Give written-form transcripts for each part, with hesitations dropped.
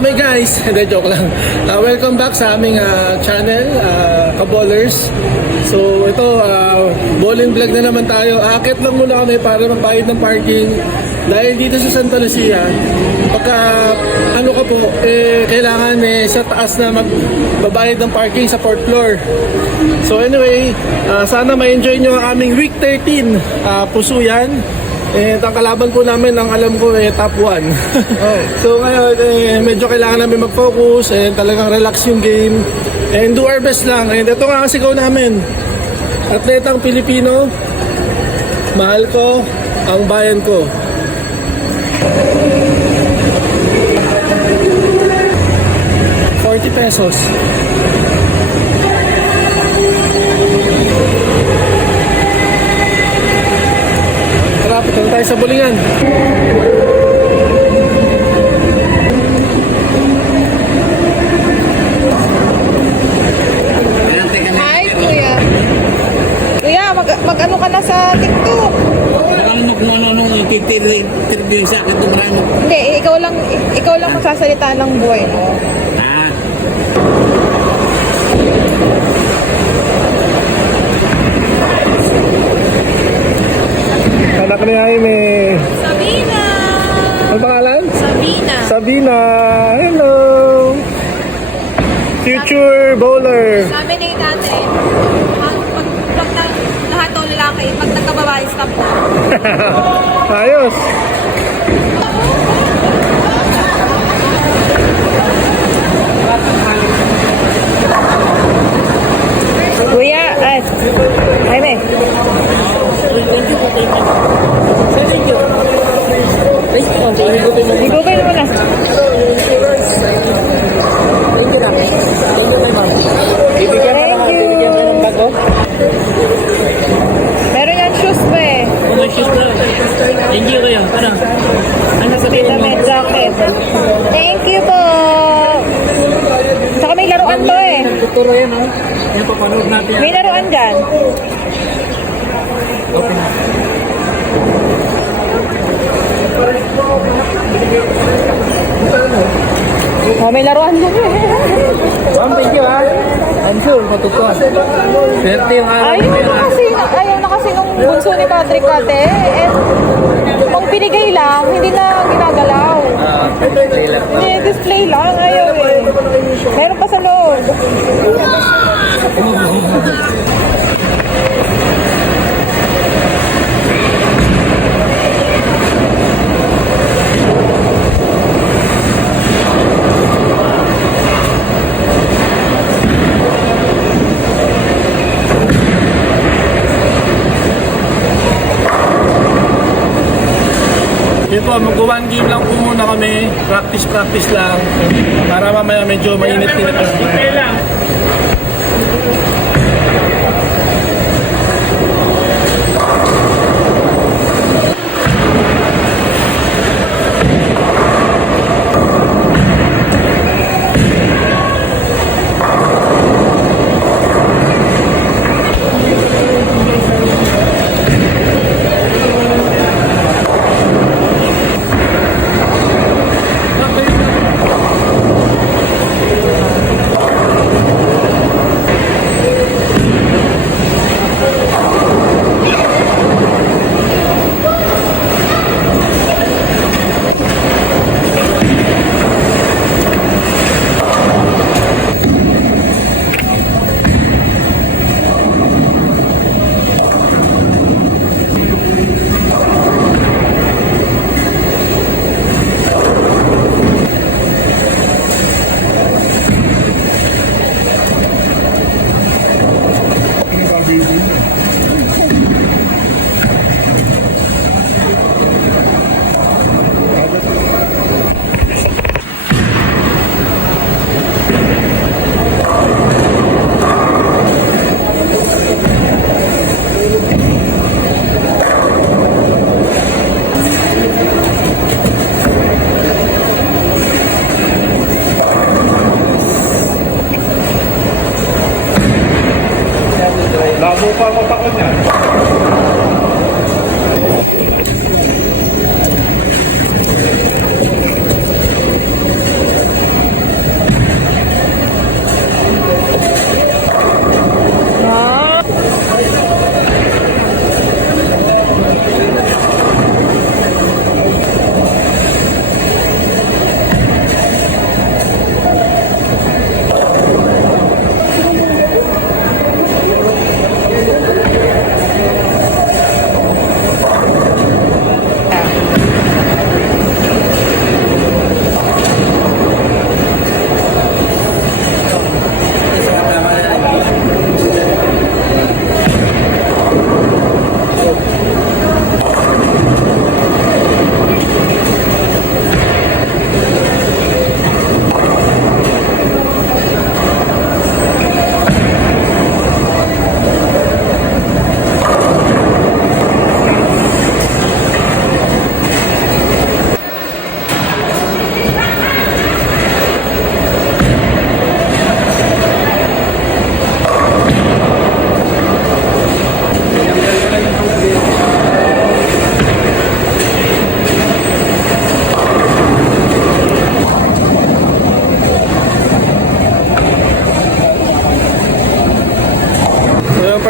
So may guys, hindi joke lang. Welcome back sa aming channel, Kaballers. So ito, bowling vlog na naman tayo. Akit lang muna kami para magbayad ng parking. Dahil dito sa Santa Lucia, pagka ano ka po, kailangan sa taas na magbabayad ng parking sa 4th floor. So anyway, sana ma-enjoy nyo ang aming week 13. Puso yan. And ang kalaban po namin, ang alam ko, top 1. So ngayon, medyo kailangan namin mag-focus and talagang relax yung game. And do our best lang. And ito nga ang sigaw namin. Atletang Pilipino, mahal ko ang bayan ko. ₱40. Punta tayo sa Bulingan. Hi, Kuya. Kuya, mag-ano ka na sa TikTok? Alam mo kung ano interview sa akin ito marami. Hindi, ikaw lang magsasalita ng buhay mo. Ah, Anak ni Jaime. Sabina! Ano pangalan? Sabina. Sabina. Hello. Future bowler. Sabi ni natin, pag lahat daw lalaki, pag nagkababae, stop na. Ayos. Kuya, Jaime. I-google mo na. Meron yan shoes ba eh? mga shoes na. Thank you kayo. Ano sabihin mo? Damit, jacket. Thank you po. Saka may laruan to eh. Tuturo yan, oh. Yan, papanood natin. May laruan dyan. Okay na. Oh, may laruan dyan eh. Thank you, ha. I'm sure, matutuwa. Swerte yung araw. Ayaw na kasi nung bunso ni Patrick Kate. And pang binigay lang, hindi na ginagalaw. Hindi, display lang. Ayaw eh. Meron pa sa loob. Yun po, mag-1 game lang po muna kami. Practice lang. Para mamaya medyo mainit-init.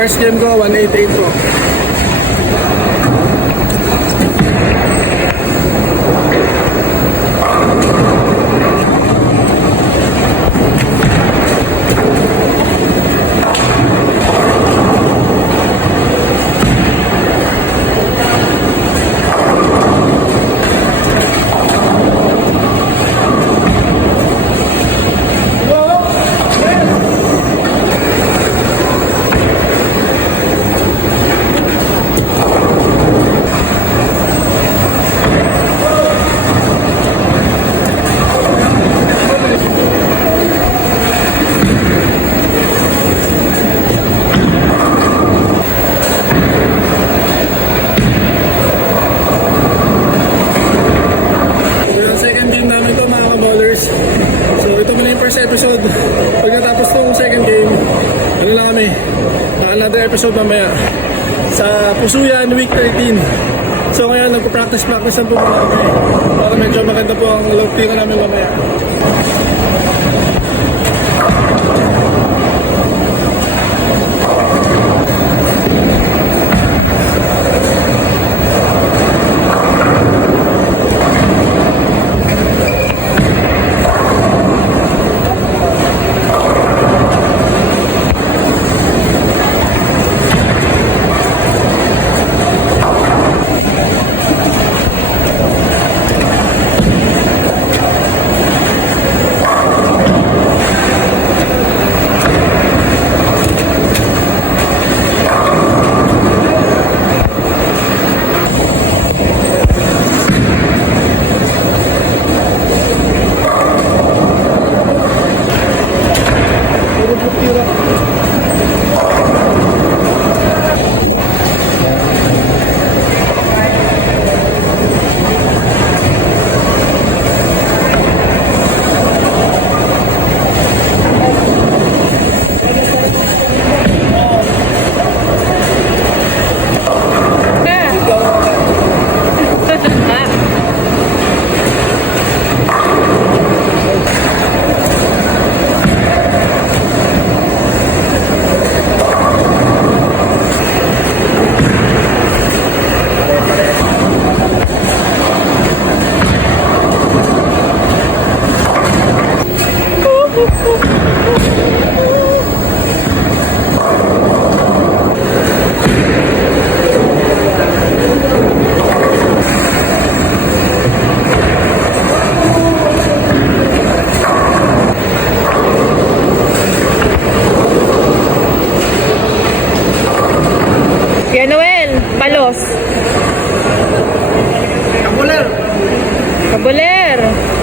first game ko, 188 po. Yung second game namin to mga kaballers. So ito muna yung first episode. Pag natapos tong second game, ano lang kami, another episode mamaya sa Pusuyan Week 13. So ngayon nagpo-practice lang po muna kami para medyo maganda po ang load tira namin mamaya. Kuya Noel, palos. Kabuler. Kabuler.